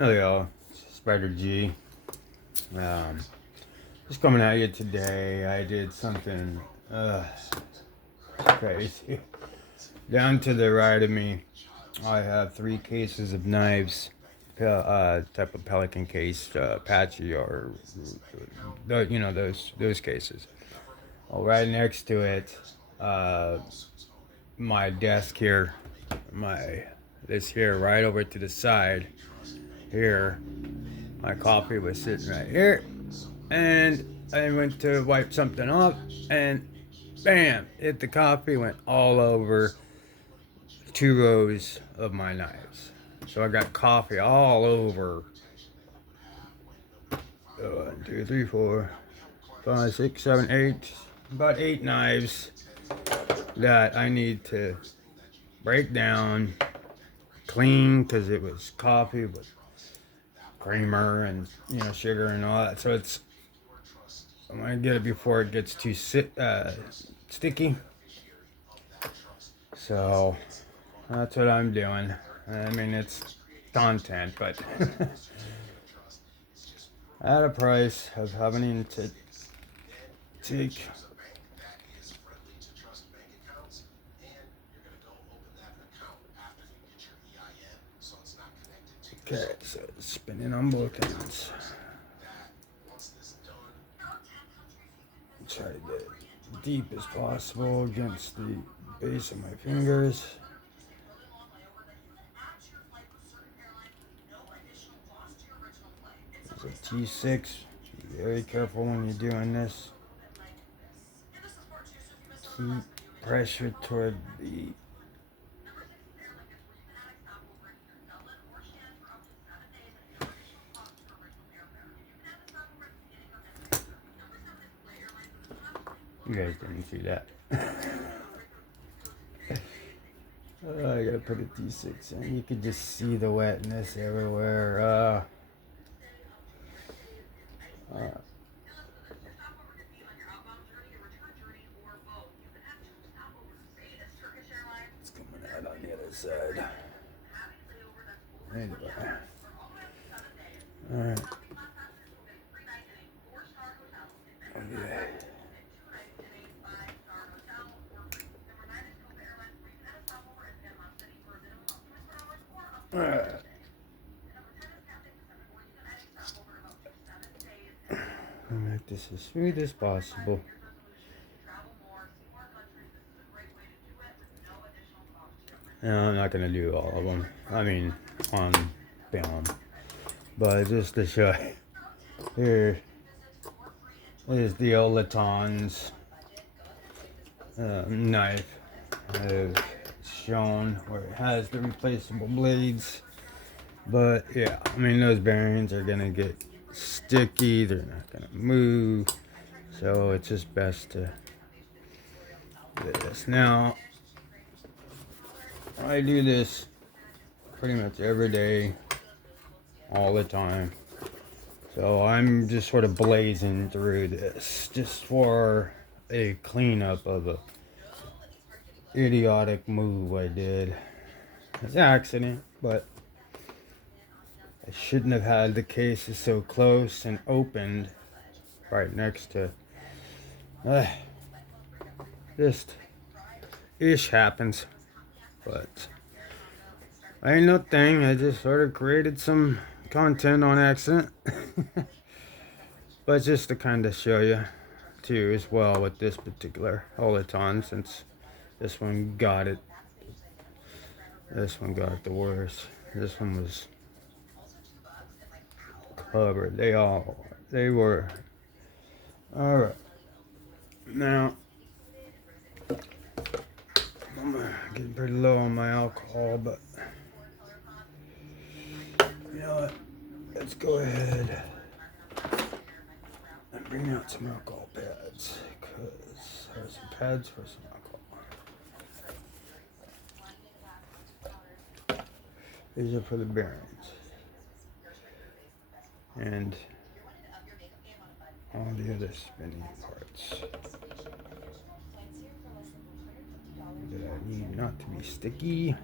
Oh yeah, Spider G. Um, just coming at you today. I did something crazy. Down to the right of me, I have 3 cases of knives, type of pelican case, patchy or those cases. Well, right next to it, uh, my desk here, my this here right over to the side here. My coffee was sitting right here, and I went to wipe something off, and bam, hit the coffee, went all over 2 rows of my knives. So I got coffee all over 1, 2, 3, 4, 5, 6, 7, 8, about 8 knives that I need to break down, clean, because it was coffee with creamer and sugar and all that. So I want to get it before it gets too sticky. So that's what I'm doing. I mean, it's content, but at a price of having to take. Okay, so spinning on both ends. Try to get it deep as possible against the base of my fingers. There's a T6. Be very careful when you're doing this. Keep pressure toward the You guys didn't see that. I gotta put a D6 in. You can just see the wetness everywhere. It's coming out on the other side. Anyway. Alright. Okay. Alright. Make this as smooth as possible. No, I'm not gonna do all of them. I mean, on film, but just to show you, here is the OLITANS knife. I've shown where it has the replaceable blades, but yeah, I mean those bearings are gonna get sticky. They're not gonna move, so it's just best to do this. Now, I do this pretty much every day, all the time. So I'm just sort of blazing through this just for a cleanup of a idiotic move I did. It's an accident, but I shouldn't have had the cases so close and opened right next to. Just ish happens, but ain't no thing. I just sort of created some content on accident. But just to kind of show you too as well with this particular Olitan, since this one got it. This one got the worst. This one was covered. They were. Alright. Now, I'm getting pretty low on my alcohol, but you know what? Let's go ahead and bring out some alcohol pads, because there's some pads for some alcohol. These are for the bearings. And all the other spinning parts that I need not to be sticky.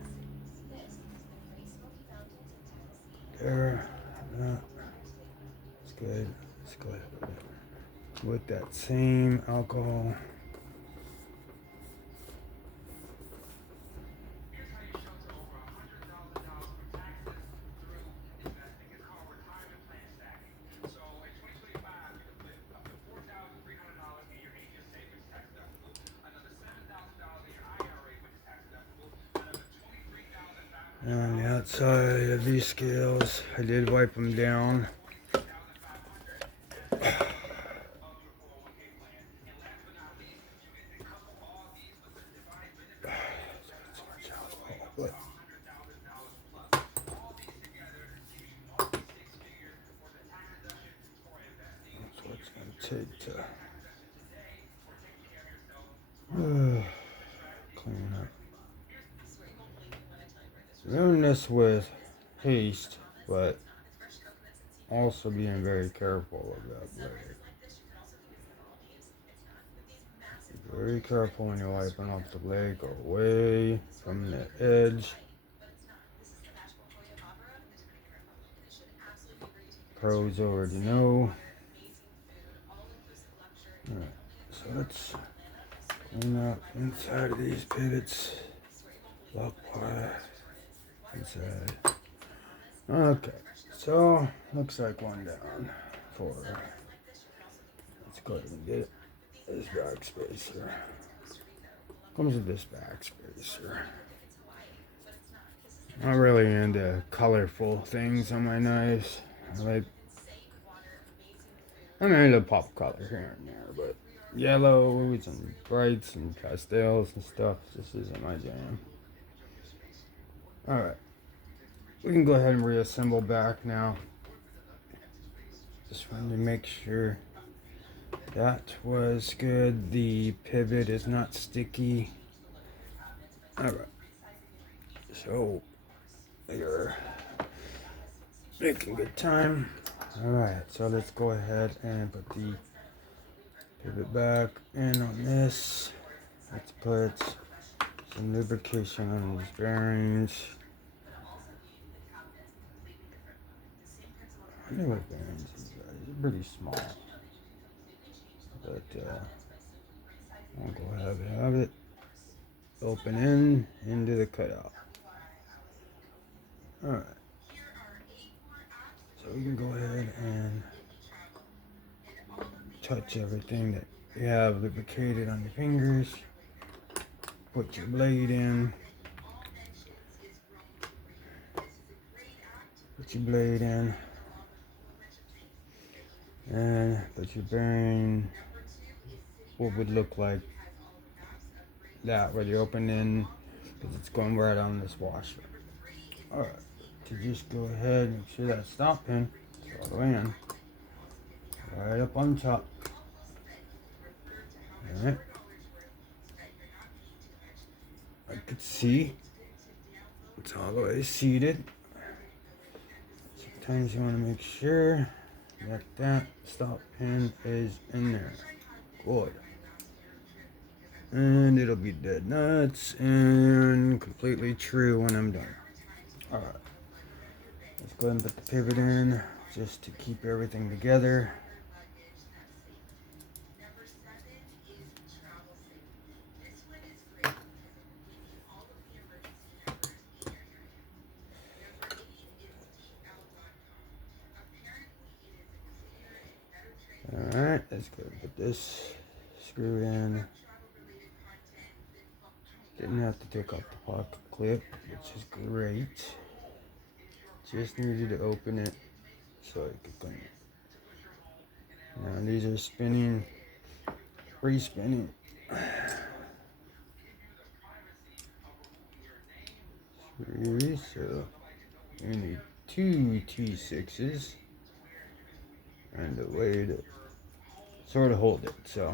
There. It's good. Let's go ahead with that same alcohol. And on the outside of these scales, I did wipe them down. But that's what it's going to take to clean up. Doing this with haste, but also being very careful of that blade. Be very careful when you're wiping off the blade. Go away from the edge. Pros already know. Alright, so let's clean up inside of these pivots. Lock part inside. Okay, so looks like one down for. Let's go ahead and get this back spacer. Comes with this back spacer. Not really into colorful things on my knives. I'm into pop color here and there, but yellows and brights and pastels and stuff just isn't my jam. Alright, we can go ahead and reassemble back now. Just wanted to make sure that was good. The pivot is not sticky. Alright, so you're making good time. Alright, so let's go ahead and put the pivot back in on this. Let's put some lubrication on these bearings. I think what bearings these are. They're pretty small. But I'll go ahead and have it open into the cutout. Alright. So we can go ahead and touch everything that you have lubricated on your fingers. Put your blade in. Put your blade in. And put your bearing. What would look like that where you open in, because it's going right on this washer. Alright. To just go ahead and make sure that stop pin is all the way in. Right up on top. Alright. I could see it's all the way seated. Sometimes you want to make sure that that stop pin is in there. Good. And it'll be dead nuts and completely true when I'm done. Alright. Let's go ahead and put the pivot in just to keep everything together. Alright, let's go ahead and put this screw in. Didn't have to take off the pocket clip, which is great. Just needed to open it so I could clean it. Now these are spinning, re-spinning. So we need 2 T6s and a way to sort of hold it. So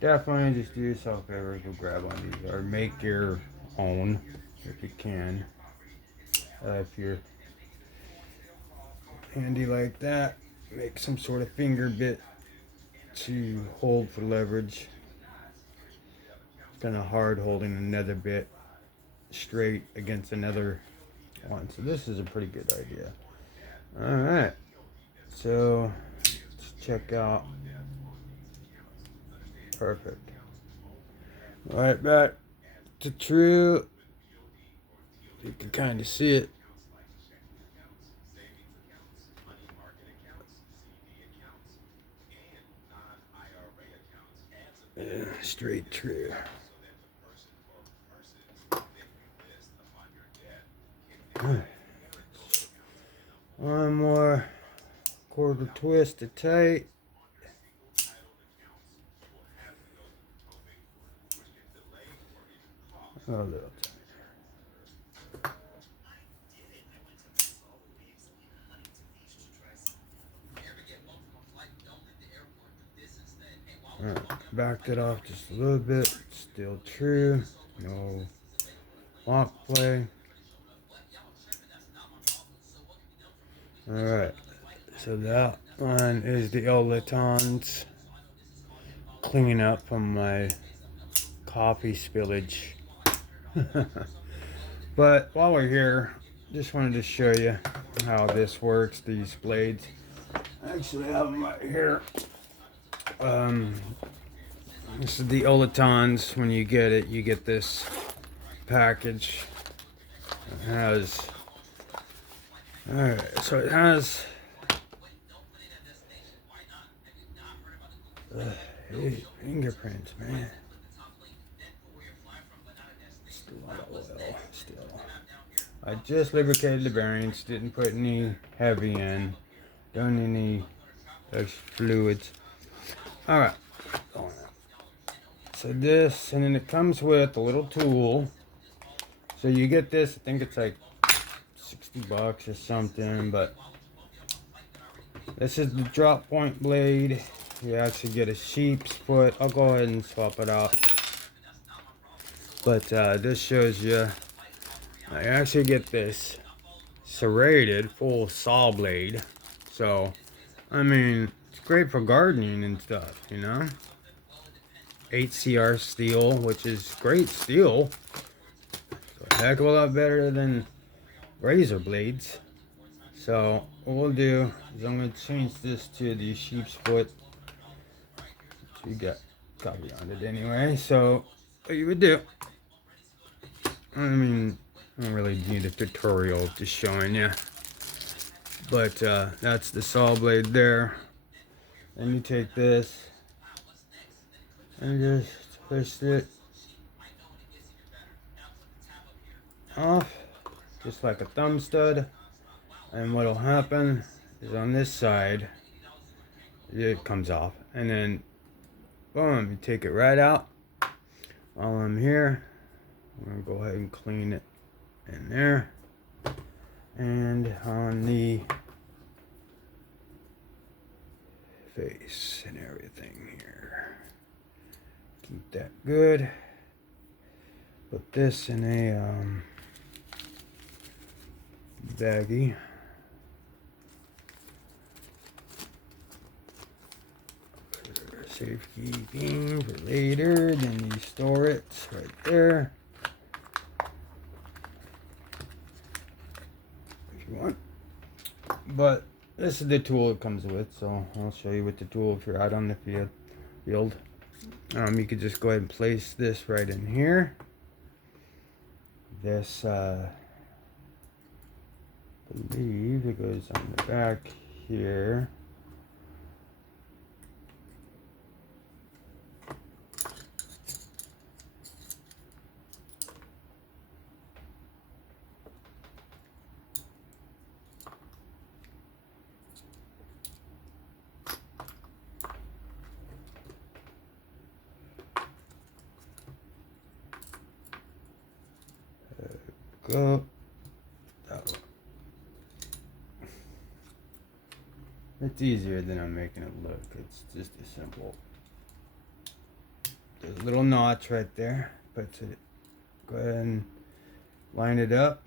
definitely just do yourself a favor, go grab one of these or make your own if you can. If you're handy like that, make some sort of finger bit to hold for leverage. It's kind of hard holding another bit straight against another one, so this is a pretty good idea. Alright, so let's check out. Perfect. Alright, back to true. You can kind of see it. Yeah, straight true. One more quarter twist to tight. A little tight. Alright, backed it off just a little bit. Still true. No lock play. Alright, so that one is the OLITANS cleaning up from my coffee spillage. But while we're here, just wanted to show you how this works, these blades. I actually have them right here. This is the OLITANS. When you get it, you get this package. It has, alright, so it has, hey, fingerprints, man. Still a lot of oil, still. I just lubricated the bearings, didn't put any heavy in. Don't need any extra fluids. Alright. So this, and then it comes with a little tool. So you get this, I think it's like 60 bucks or something, but this is the drop point blade. You actually get a sheep's foot. I'll go ahead and swap it out. But this shows you, I actually get this serrated full saw blade. So, I mean, it's great for gardening and stuff, you know. 8CR steel, which is great steel. So a heck of a lot better than razor blades. So what we'll do is I'm going to change this to the sheep's foot. You got copy on it anyway. So what you would do, I mean, I don't really need a tutorial just showing you, but that's the saw blade there. And you take this and just twist it off, just like a thumb stud. And what'll happen is on this side, it comes off, and then boom, you take it right out. While I'm here, I'm gonna go ahead and clean it in there, and on the face and everything here. Keep that good. Put this in a baggie. For safekeeping for later. Then you store it right there if you want. But this is the tool it comes with, so I'll show you with the tool if you're out on the field. You could just go ahead and place this right in here. This, I believe it goes on the back here. Go. It's easier than I'm making it look. It's just a simple. There's a little notch right there. Puts it. Go ahead and line it up.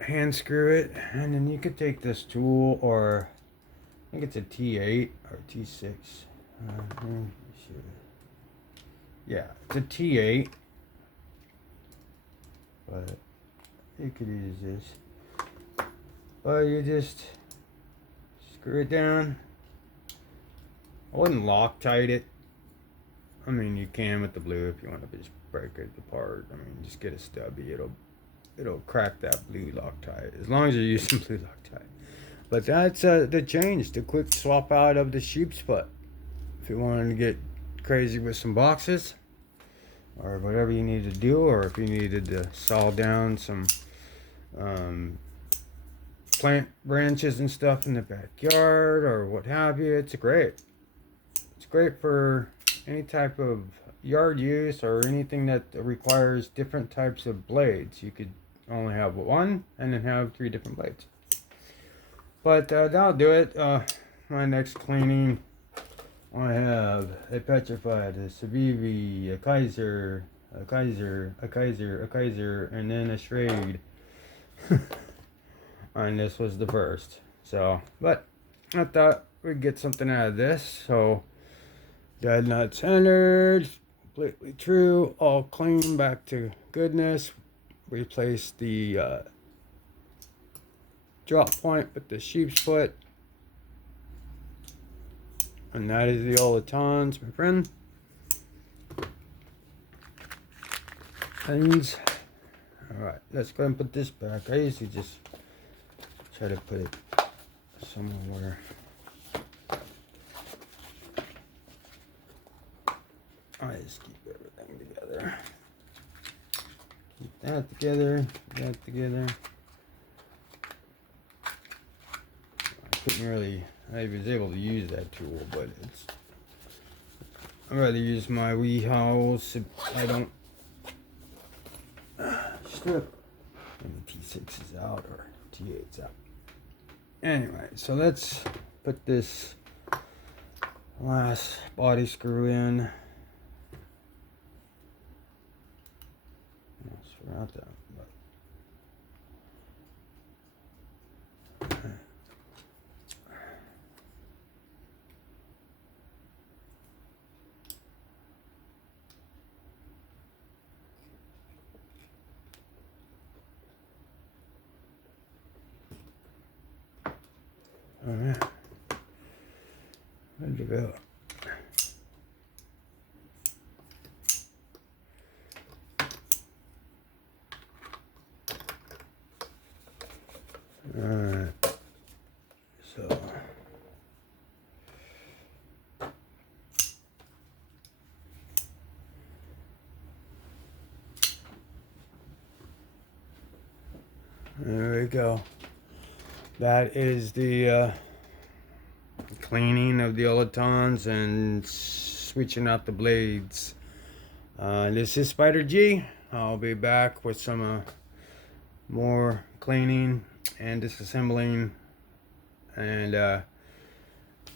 Hand screw it, and then you could take this tool, or I think it's a T8 or T6. Yeah, it's a T8. But you could use this. But you just screw it down. I wouldn't Loctite it. I mean, you can with the blue if you want to just break it apart. I mean, just get a stubby. It'll crack that blue Loctite as long as you're using blue Loctite. But that's the change, the quick swap out of the sheep's foot. If you wanted to get crazy with some boxes or whatever you need to do, or if you needed to saw down some plant branches and stuff in the backyard or what have you, it's great. It's great for any type of yard use or anything that requires different types of blades. You could only have one and then have 3 different blades. But that'll do it. My next cleaning, I have a petrified, a Savivi, a Kaiser, a Kaiser, a Kaiser, a Kaiser, and then a Schrade. And this was the first. So, but I thought we'd get something out of this. So, dead nut centered, completely true, all clean, back to goodness. Replace the drop point with the sheep's foot. And that is the OLITANS, my friend. Things. Alright, let's go ahead and put this back. I usually just try to put it somewhere. I just keep everything together. Keep that together, keep that together. I was able to use that tool, but I'd rather use my wee house if I don't strip any T6s out or T8s out. Anyway, so let's put this last body screw in. Almost forgot that. Alright, good to go. Alright, so there we go. That is the cleaning of the OLITANS and switching out the blades. This is Spider G. I'll be back with some more cleaning and disassembling, and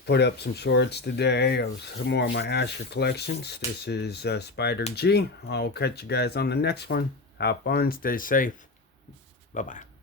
put up some shorts today of some more of my Asher collections. This is Spider G. I'll catch you guys on the next one. Have fun, stay safe. Bye-bye.